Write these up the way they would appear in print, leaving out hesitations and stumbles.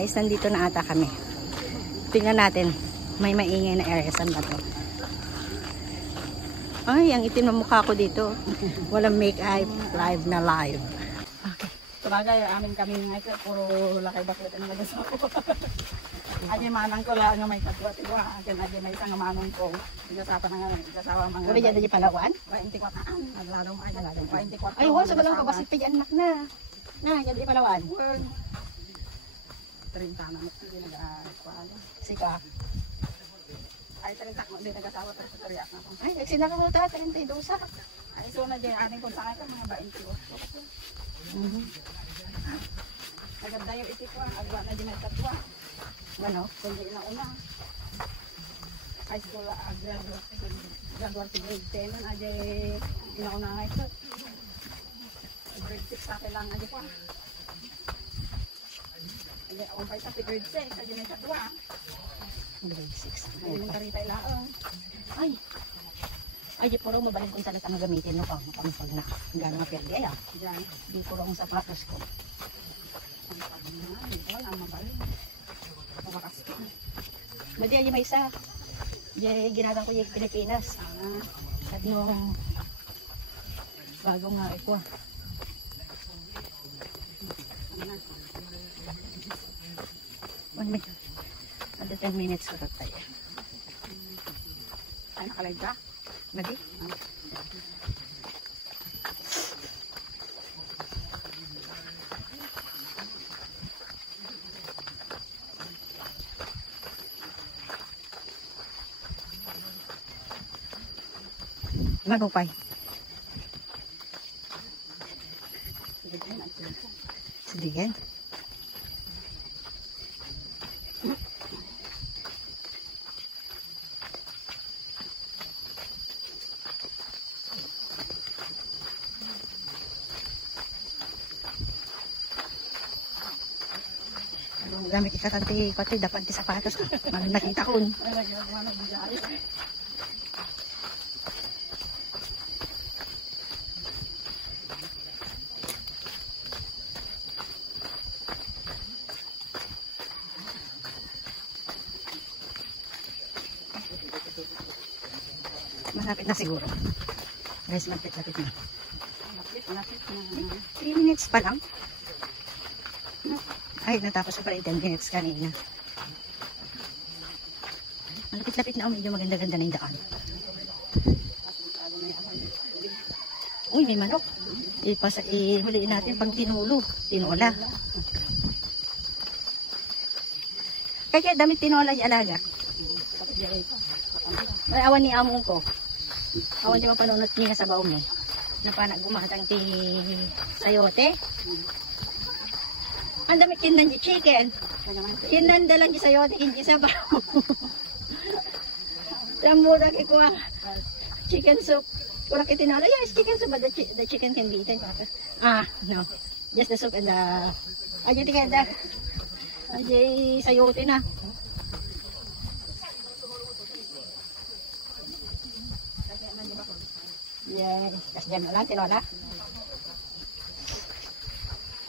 guys, nandito na ata kami. Tingnan natin. May maingay na area. Saan ba to? Ay, ang itim na mukha ko dito. Walang make-up. Live na live. Okay. Sabagay, amin kami ngayon. Puro lakay bakit ang nagasawa ko. Adi manang ko lang nga may katwa-tiwa. Akin adi may isang manong ko. Igasawa na nga. Igasawa mga. Uli dyan na Palawan? 24 na. Naglalong ay naglalong. 24. Ay, ho, sa balang kabasit pa dyan anak na. Na, dyan di Palawan. 30 na. Hindi nag-akwala. Sika. Ay, 30 na. Hindi nag-asawa. 30 na ako. Ay, nagsinaka mo ta. 32. Ay, so na dyan. Aning kung saan ka mga 28. Aganda yung itikwa. Agwa na dyan may katwa. Ano? Kundi na una. High school graduate grade 10 man aja inauna nga ito. Grade 6 sa akin lang aja pa. Aja akong pa sa grade 6 aja may katwa. Grade 6. Ay yung karita ilaang. Ay. Ay, di puro mabalik kong salita na gamitin no pang pag na. Gano'n nga perde ay ah. Diyan. Di puro ang sapatos ko. Wala mabalik. Makakastik. Madi ay may isa. Di ginagang ko yung Pilipinas. At yung bagong nga ito. One minute. Under 10 minutes ko tayo. Ay nakalive ka? Madi? Magupay. Sidigan. Gamit ikatanti ko dapat ti sapatos ko. Nakita ko. Malapit na siguro. Guys, malapit na. Malapit na. 3 minutes pa lang. Ay, natapos ko pala 10 minutes kanina. Malapit-lapit na. Medyo maganda-ganda na yung daan. Uy, may manok. Ihuliin natin pag tinulo. Tinola. Kaya damit tinola yung alaga. May awan ni among ko. Awan di mapanunot niya sa baong niya. Napanak gumatang ti sayote. Ang damit kinan di chicken. Kinan dalang di sayote hindi sa baong. Ramura kikuha. Chicken soup. Kura kitinala. Yes, chicken soup. But the chicken can be eaten. No. Just the soup and the... Ajay tingada. Ajay sayote na. Yes, kas dyan na lang, tinola.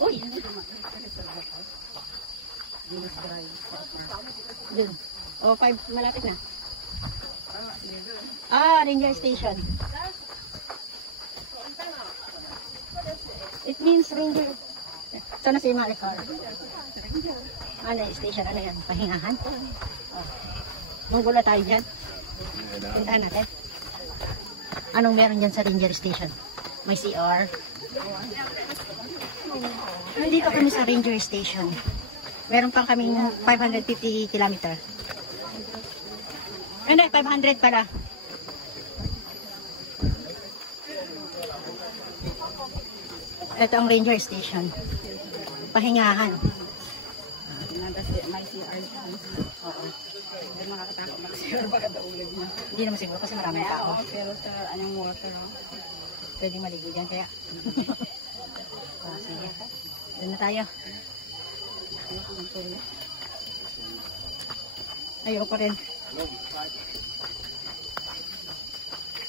Uy! Dun. O, 5, malapit na. Ranger Station. It means Ranger. Ito na si Malikar. Ano yung station? Ano yan? Pahingahan? Manggulo tayo dyan. Puntahan natin. Anong meron dyan sa Ranger Station? May CR. Nandito kami sa Ranger Station. Meron pang kaming 550 kilometer. Ano, 500 pala. Ito ang Ranger Station. Pahingahan. May CR dyan. Oo. Hindi makakatakot mag-CR baka daulog na. Hindi naman siguro kasi maraming tao. Pero sa anong water, Pwede maligo dyan kaya. Sige. Doon na tayo. Ayaw pa rin.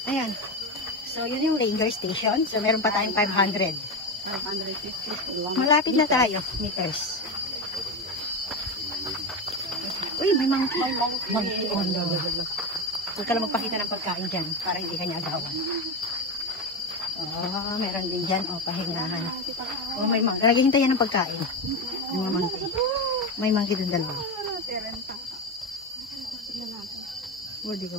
Ayan. So, yun yung Ranger Station. So, meron pa tayong 500. 550. Malapit na tayo, meters. Uy, may May monkey on the Huwag ka lang magpakita ng pagkain dyan para hindi ka niya agawan. Oh, meron din dyan. Oh, pahingahan. Oh, may monkey. Lagi hintayin ng pagkain. May mga monkey. May monkey dun dalawa. Hindi ko.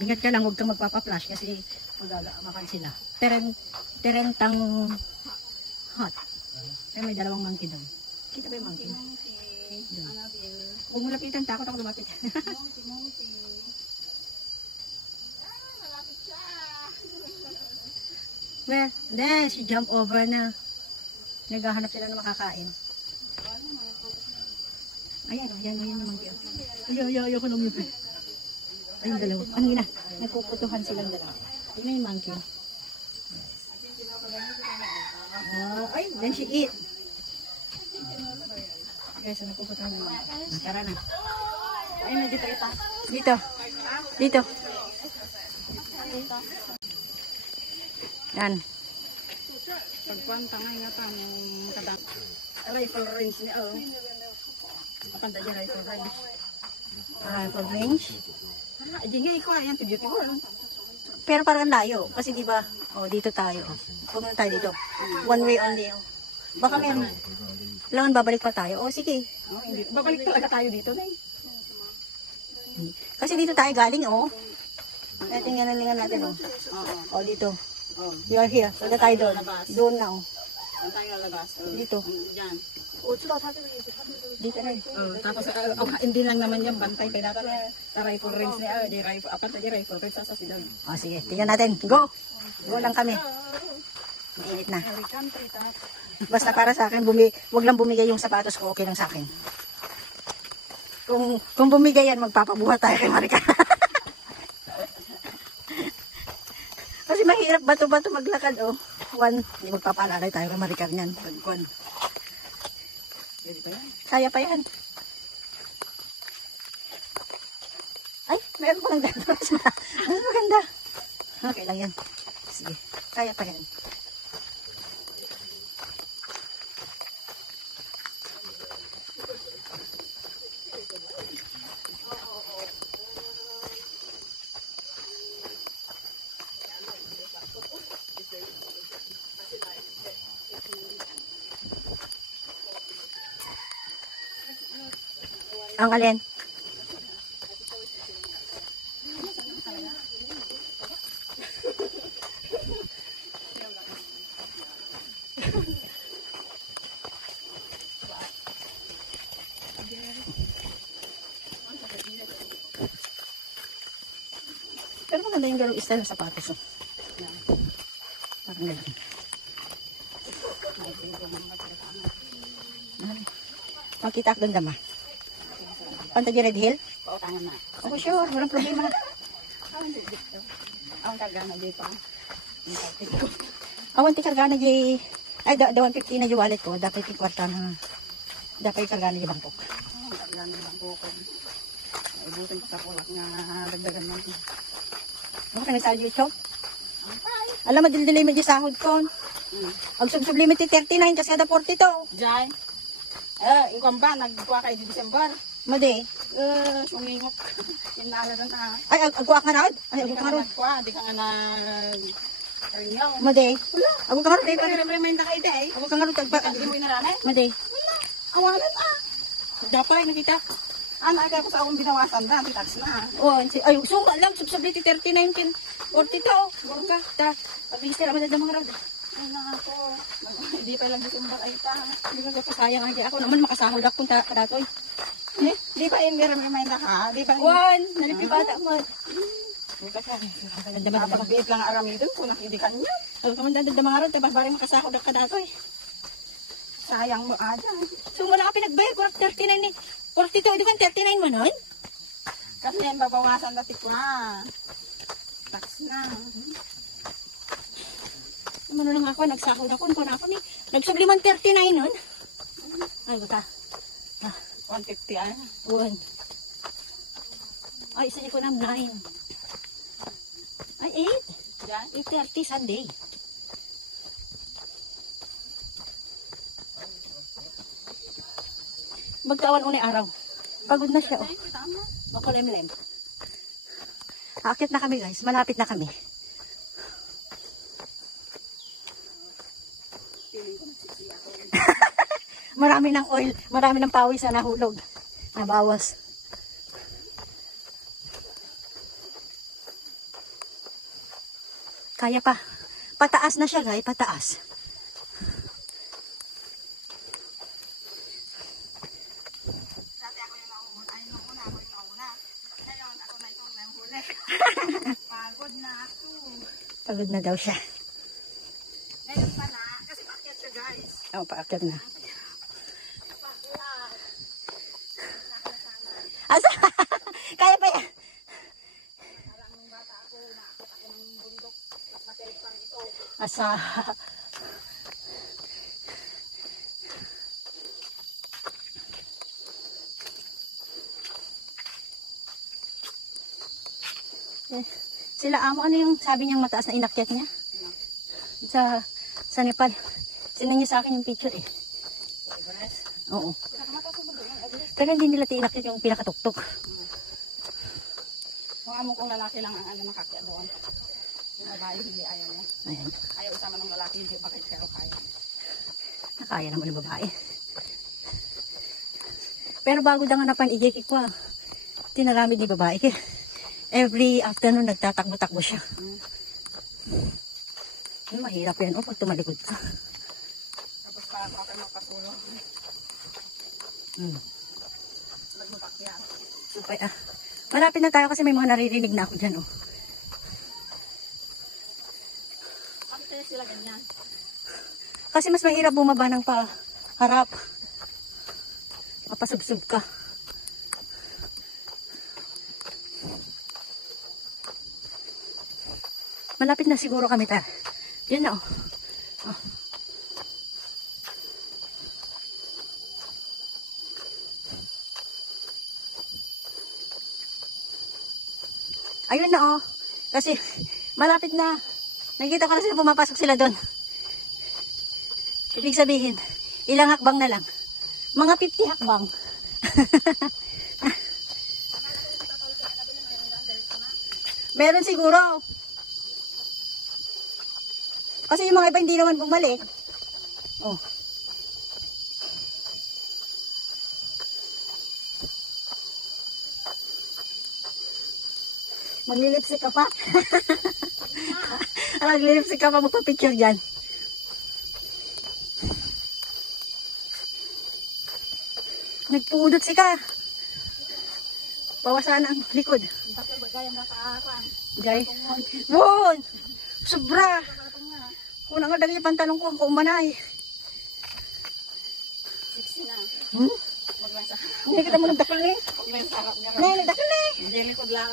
Ingat ka lang, huwag kang magpapa-flash kasi magagamakan sila. Terentang hot. Ay, may dalawang monkey doon. Kita ba yung monkey? Huwag mo lapitan, takot ako lumapit. Well, then, she jump over na. Naghahanap sila na makakain. Ayan, ayan yung monkey. Ayoko na umipin. Ayun, dalawa. Ano yun na? Nagkukutuhan silang dalawa. Yun na yung monkey. Ay, then she eat. Okay, so nagkukutuhan na. Tara na. Ay, may dito ita. Dito. Dito. Yan. Pagpanta nga nga ta, yung kadang rifle range niya, oh. Makanda dyan rifle range. Rifle range. Di nga ikaw, ayan, beautiful. Pero parang layo. Kasi di ba, oh, dito tayo. Pumunta tayo dito. One way only. Oh. Baka meron. Kailangan babalik pa tayo. Oh, sige. Oh, babalik talaga tayo dito, na Kasi dito tayo galing, oh. Tingnan natin, oh. Oh, dito. You are here. Punta tayo doon. Doon na, oh. Saan tayo lalabas? Dito. Diyan. Dito na. Tapos, hindi lang naman yan, bantay. Kaya natin, rifle range niya, di rifle, apat na di rifle range, sa sidaw. Oh, sige. Tingnan natin. Go! Go lang kami. Mainit na. Basta para sa akin, wag lang bumigay yung sapatos ko, okay lang sa akin. Kung bumigay yan, magpapabuhat tayo kay Marika. Kasi mahirap bato-bato maglakad, oh. Hindi magpapaalalay tayo kay Marika niyan. Kaya pa yan. Ay, meron ko lang dito. Mas maganda. Okay lang yan. Sige, kaya pa yan. Ang alin? Pero maganda yung galong style ng sapatos. Oh. Parang ganyan. Makita ako doon dama. Punta di Red Hill? Pautangan na. Oh, sure. Walang problema. Ang karga na di pa. Awan ti karga na di... Ay, da 150 na di wallet ko. Dapat ikwarta na... Dapat ikarga na di bangkok. Ang karga na lang po ko. Ibutin ko sa kulak nga dagdagan natin. Ano ka nagsabi di Chok? Alam mo, dildilay mo di sahod ko. Ang sub-limit 39 kasi kada 42. Diyan. Ikaw ba, nagkuha kayo di December? Madi. Sumingok. Yung naalagan na. Ay, agwa ka na. Ay, Di agwa ka ka na. nagkuha, di ka nga ringaw. Madi. Agwa ka na. Remind na kayo di. Agwa ka na. Hindi mo inarami? Madi. Awalan Dapat nakita. Aga ko sa akong binawasan na, tax na. Oh, ay, so alam, subsability 39, 42. Burka, ta. Pabilis ka naman na mga rad. Ay na ako. Hindi pa lang December ay ta. Hindi ba kapasayang nga ako naman makasahod ako punta kadatoy. Di ba yung remind na ka? Di ba? Nalipi bata mo. Napakabiit lang arami doon kung nakidikan niya. Ako kaman dadad mga rad, tapos bareng makasahod ako kadatoy. Sayang mo aja. So wala ka pinagbayad, 39 ni. 42, di ba 39 mo nun? Kasi yan babawasan na tikwa. Tax na. Ano lang ako, nagsahod ako, ni. Nagsubliman 39 nun. Ay, bata. 150 ay. 1. Ay, isa ko na 9. Ay, 8. Diyan? 8:30 Sunday. Magkawan unay araw. Pagod na siya, oh. Makulimlim. Akit na kami, guys. Malapit na kami. Marami ng oil, marami ng pawis na nahulog. Nabawas. Kaya pa. Pataas na siya, guys. Pataas. Dati ako yung nauna. Ay, nung una ako yung nauna. Ngayon, ako na itong nahuli. Pagod na ako. Pagod na daw siya. Ngayon pala, kasi paakyat siya guys. Oo, paakyat na. Asa? Kaya pa yan. Parang nung bata ako, naakit ako ng bundok. At matirik pang ito. Asa? Sila amo, ano yung sabi niyang mataas na inakyat niya? Sa Nepal. Sinan niya sa akin yung picture eh. Oo. Pero hindi nila tinakyat yung pinakatuktok. Kung amo kong lalaki lang ang nakakya doon. Yung babae, hindi ayaw niya. Ayan. Ayaw isama ng lalaki, hindi bakit siya kaya. Nakaya naman ng babae. Pero bago danganapan, igikik ko tinaramid ni babae. Kaya every afternoon, nagtatakbo-takbo siya. Mahirap yan, pag tumalikod ka. Tapos para ako kayo magpatulog. Nagmupakya. Okay, malapit na tayo kasi may mga naririnig na ako dyan, oh. Bakit kaya sila ganyan? Kasi mas mahirap bumaba ng paharap. Mapasubsub ka. Malapit na siguro kami ta. Yun na, oh. Ayun na, oh. Kasi malapit na. Nakita ko na sila, pumapasok sila doon. Ibig sabihin, ilang hakbang na lang. Mga 50 hakbang. Meron siguro. Kasi yung mga iba hindi naman bumalik. Oh. Maglilipstick ka pa. Maglilipstick ka pa, magpa-picture dyan. Nagpudot si ka. Bawasan ang likod. Tapos bagayang nakaakan. Jay. Won! Sobra! Kunang nga dali yung pantalong ko, kung manay. 60 na. Hmm? Maglansa. Hindi kita mo nagdakal eh. Maglansa. Hindi, nagdakal eh. Hindi likod lang.